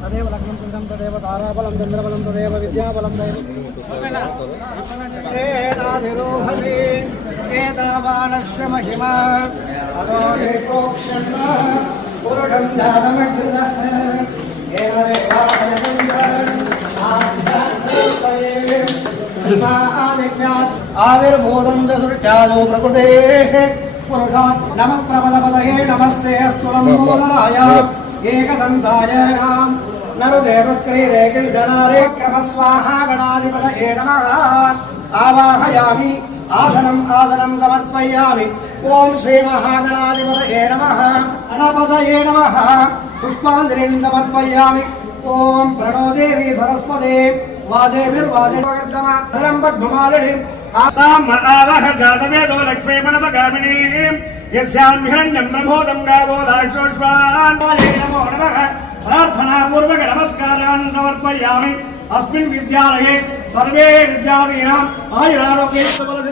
తదేవ లగ్నం కృతం తదేవ తారాబలం చంద్రబలం తదేవ విద్యాబలం తదేనాధిరోహతి ఏతావాణస్య మహిమ అదో ఆవిర్భూతం చతుర్చాదో ప్రకృతే పురుషాత్ నమ ప్రమదపదయే నమస్తే అస్తు లంబోదరాయ ఏకదంతాయ నరుదేవక్రీరే కింజనారే క్రమస్వాహా గణాధిపతయే నమ ఆవాహయామి ఆసనం ఆసనం సమర్పయామి ఓం శ్రీ మహాగణాధిపతయే నమ గణపతయే నమ పుష్పాంజలిం సమర్పయామి ఓం ప్రణో దేవి సరస్వతే వాదేవిర్వాదిర్వగర్గమధరం పద్మమాలినిం ఆవహ జాతవేదో లక్ష్మీమణమగామినీ యస్యాం హిరణ్యం ప్రబోధం గావో దాక్షోష్వాన్ నమో నమః ప్రార్థనాపూర్వక నమస్కారాన్ సమర్పయామి అస్మిన్ విద్యాలయే సర్వే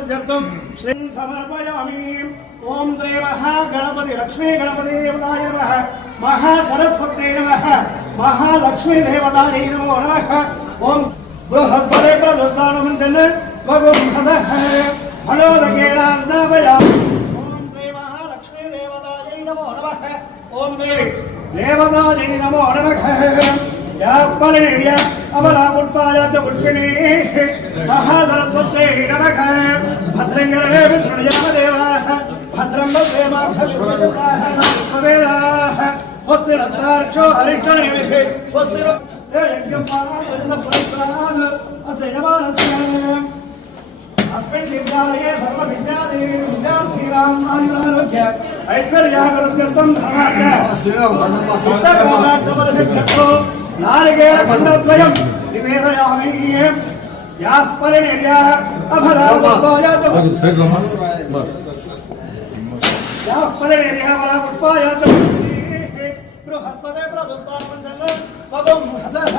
सिद्ध्यर्थम श्री समर्पयामि। ओम जय महा गणपति लक्ष्मी गणपति देवताय नमः। महा सरस्वती नमः। महा महालक्ष्मी देवताय नमो नमः। ओम बृहस्पति प्रदत्तानं जन भगवन् हसः। मनोदकेणा स्नापयामि ओम जय महालक्ष्मी देवताय नमो नमः। ओम नमो नमः। या परिणय अमलापुष्पायाचपुष्पिणे महासरस्वत्यै नमः भद्रङ्गरणे विसृणयामदेवाः भद्रं वदेमाक्षवेदाः वस्तिरस्तार्क्षो हरिक्षणेभिः वस्तिर अस्मिन्विद्यालये सर्वविद्यालये विद्यार्थिनामानुरारोग्य ऐश्वर्याकरत्यर्थं धर्मार्थ नारिकेलखण्डद्वयं निवेदयामि याः परिनिर्याः अफलापुष्पाय च याः परिनिर्याः फलापुष्पाय च बृहत्पदे प्रदुत्तामञ्जल पदं हसः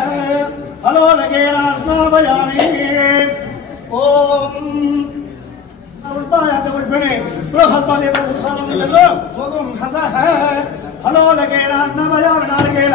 फलो लगेनास्माभयामि ॐ अरुपायतपुष्पिणे बृहत्पदे प्रदुत्तामञ्जल पदं हसः फलो लगेनास्माभयामि नारिकेल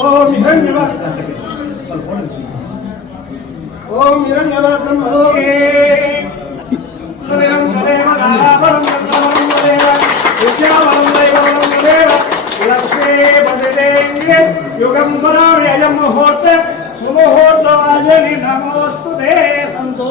ఓం హిరణ్యవ ఓం యుగం ముహూర్త సుముహూర్తవాజని సంతో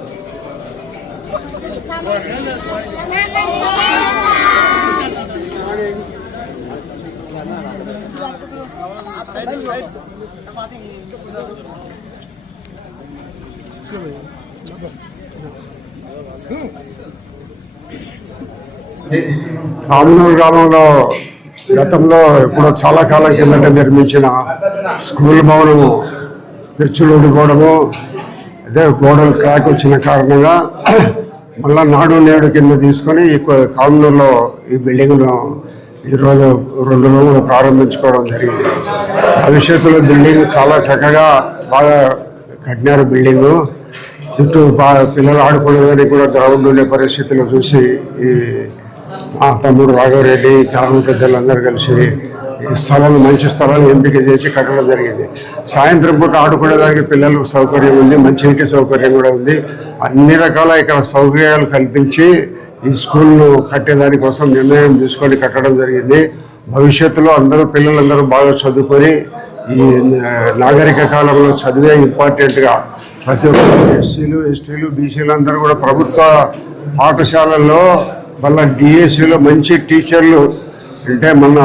ధ్రువం కాలంలో గ్రామంలో గతంలో ఇప్పుడు చాలా కాలం కిందట నిర్మించిన స్కూల్ భవనము పిచ్చులు ఊడిపోవడము అదే గోడలు క్రాక్ వచ్చిన కారణంగా మళ్ళా నాడు నేడు కింద తీసుకొని ఈ కాలనీలో ఈ బిల్డింగ్ను ఈరోజు రెండు రోజులు ప్రారంభించుకోవడం జరిగింది. భవిష్యత్తులో బిల్డింగ్ చాలా చక్కగా బాగా కట్టినారు బిల్డింగు. చుట్టూ బాగా పిల్లలు ఆడుకునేదానికి కూడా గ్రౌండ్ ఉండే పరిస్థితులు చూసి ఈ మా తమ్ముడు రాఘవరెడ్డి పెద్దలు పెద్దలందరూ కలిసి ఈ స్థలాలు మంచి స్థలాన్ని ఎంపిక చేసి కట్టడం జరిగింది. సాయంత్రం పూట ఆడుకునేదానికి పిల్లలకు సౌకర్యం ఉంది మంచినీటి సౌకర్యం కూడా ఉంది. అన్ని రకాల ఇక్కడ సౌకర్యాలు కల్పించి ఈ స్కూల్ను కట్టేదాని కోసం నిర్ణయం తీసుకొని కట్టడం జరిగింది. భవిష్యత్తులో అందరూ పిల్లలందరూ బాగా చదువుకొని ఈ నాగరిక కాలంలో చదివే ఇంపార్టెంట్గా ప్రతి ఒక్కరు ఎస్సీలు ఎస్టీలు బీసీలు అందరూ కూడా ప్రభుత్వ పాఠశాలల్లో మళ్ళీ డిఎస్సిలో మంచి టీచర్లు అంటే మన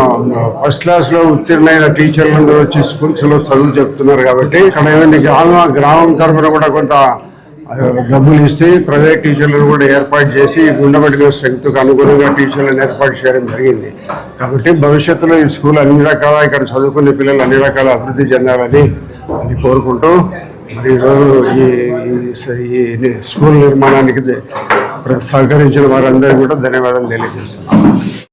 ఫస్ట్ క్లాస్లో ఉత్తీర్ణమైన టీచర్లు అందరూ వచ్చి స్కూల్స్లో చదువు చెప్తున్నారు కాబట్టి ఇక్కడ ఏమైనా గ్రామ గ్రామం తరఫున కూడా కొంత డబ్బులు ఇస్తే ప్రైవేట్ టీచర్లను కూడా ఏర్పాటు చేసి ఉండబడిన స్ట్రెంగ్త్కు అనుగుణంగా టీచర్లను ఏర్పాటు చేయడం జరిగింది. కాబట్టి భవిష్యత్తులో ఈ స్కూల్ అన్ని రకాల ఇక్కడ చదువుకునే పిల్లలు అన్ని రకాల అభివృద్ధి చెందాలని అని కోరుకుంటూ మరి ఈరోజు ఈ ఈ స్కూల్ నిర్మాణానికి సహకరించిన వారందరికీ కూడా ధన్యవాదాలు తెలియజేస్తున్నాను.